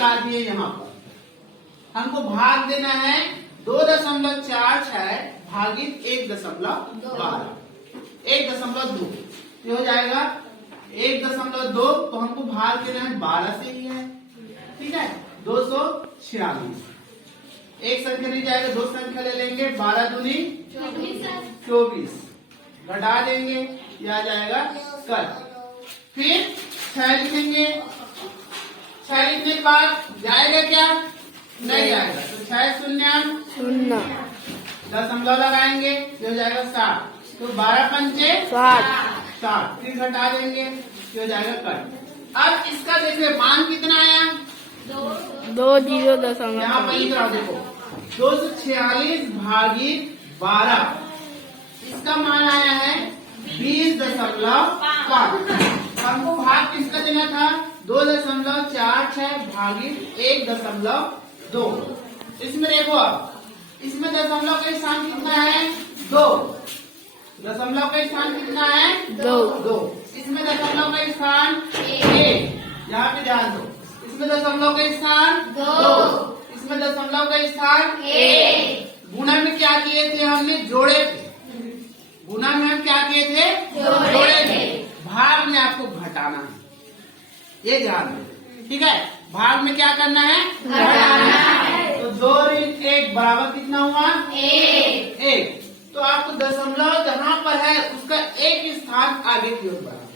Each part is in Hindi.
लगा दिए यहाँ पर। हमको भाग देना है 2.46 भागित 1.12 1.2 ये हो जाएगा 1.2। तो हमको भाग देना है 12 से ही है, ठीक है। 246 एक संख्या नहीं जाएगा, दो संख्या ले लेंगे। 12 दूनी 24 घटा देंगे, यह आ जाएगा कल। फिर 6 लिखेंगे, 6 लिखने के बाद जाएगा क्या? नहीं जाएगा। तो 6 शून्य दशमलव लगाएंगे, ये हो जाएगा 7। तो 12 पंचे 60। फिर घटा देंगे, ये हो जाएगा कट। अब इसका देखिए मान कितना आया? 2 यहाँ पर लिख रहा हूँ, देखो 246 भागित 12 इसका मान आया है 20.5। हमको भाग किसका देना था? 2.46 भागित 1.2। इसमें देखो अब इसमें दशमलव का स्थान कितना है? 2। दशमलव का स्थान कितना है? 2। इसमें दशमलव का स्थान 1। यहाँ पे ध्यान दो, इसमें दशमलव का स्थान 2, इसमें दशमलव का स्थान 1। गुणा में क्या किए थे? हमने जोड़े थे। गुणा में हम क्या किए थे? जोड़े थे। भाग में आपको घटाना है, ये ध्यान दो, ठीक है। भाग में क्या करना है? घटाना है। तो 2 ऋण 1 बराबर कितना हुआ? 1। तो आपको दशमलव जहाँ पर है उसका एक स्थान आगे की ओर बढ़ा,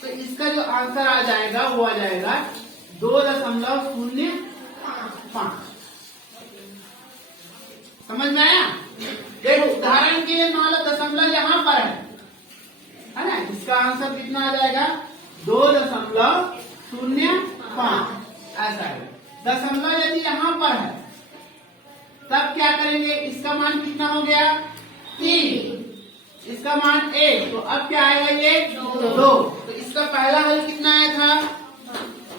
तो इसका जो आंसर आ जाएगा वो आ जाएगा 2.05। समझ में आया? देखो उदाहरण के लिए मान लो दशमलव यहाँ पर है ना, इसका आंसर कितना आ जाएगा? 2.05 ऐसा है। दशमलव यदि यहाँ पर है तब क्या करेंगे? इसका मान कितना हो गया? 3। इसका मान 1। तो अब क्या आएगा? ये 2। तो इसका पहला हल कितना आया था?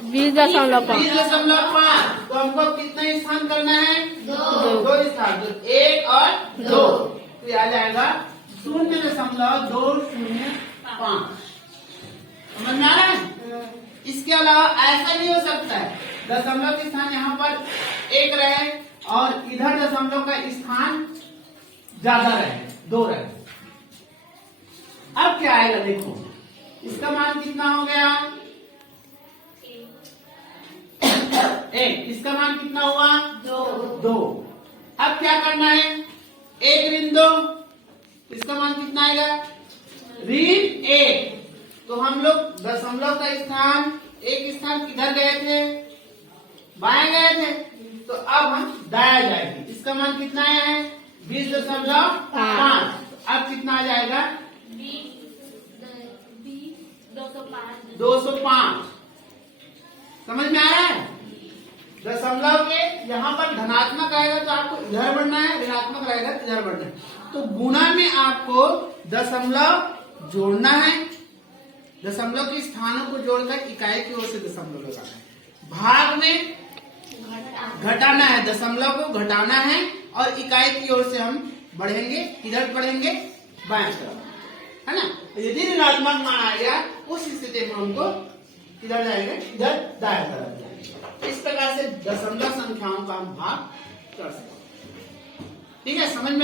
20.5। तो हमको कितना स्थान करना है? 2 स्थान। तो 1 और 2। तो यह आ जाएगा 0.205। समझ में आ रहा है? इसके अलावा ऐसा नहीं हो सकता है दशमलव के स्थान यहाँ पर 1 रहे और इधर दशमलव का स्थान ज्यादा रहे, 2 रहे। अब क्या आएगा? देखो इसका मान कितना हो गया? 1। इसका मान कितना हुआ? 2। अब क्या करना है? 1 ऋण 2, इसका मान कितना आएगा? ऋण 1। तो हम लोग दशमलव का स्थान एक स्थान किधर गए थे? बाएं गए थे। तो अब हम दाया जाएंगे। इसका मान कितना आया है? 20.5। अब कितना आ जाएगा? 205। समझ में आ रहा है? दशमलव के यहाँ पर धनात्मक आएगा तो आपको इधर बढ़ना है, ऋणात्मक रहेगा तो इधर बढ़ना है। तो गुणा में आपको दशमलव जोड़ना है, दशमलव के स्थानों को जोड़कर इकाई की ओर से दशमलव लगाना है। भाग में घटाना है, दशमलव को घटाना है और इकाई की ओर से हम बढ़ेंगे। किधर बढ़ेंगे? बाएं तरफ, है ना। यदि ऋणात्मक मान आएगा उस स्थिति में हमको किधर जाएंगे? इधर दाएं तरफ जाएंगे। इस प्रकार से दशमलव संख्याओं का हम भाग कर सकते हैं, ठीक है। समझ में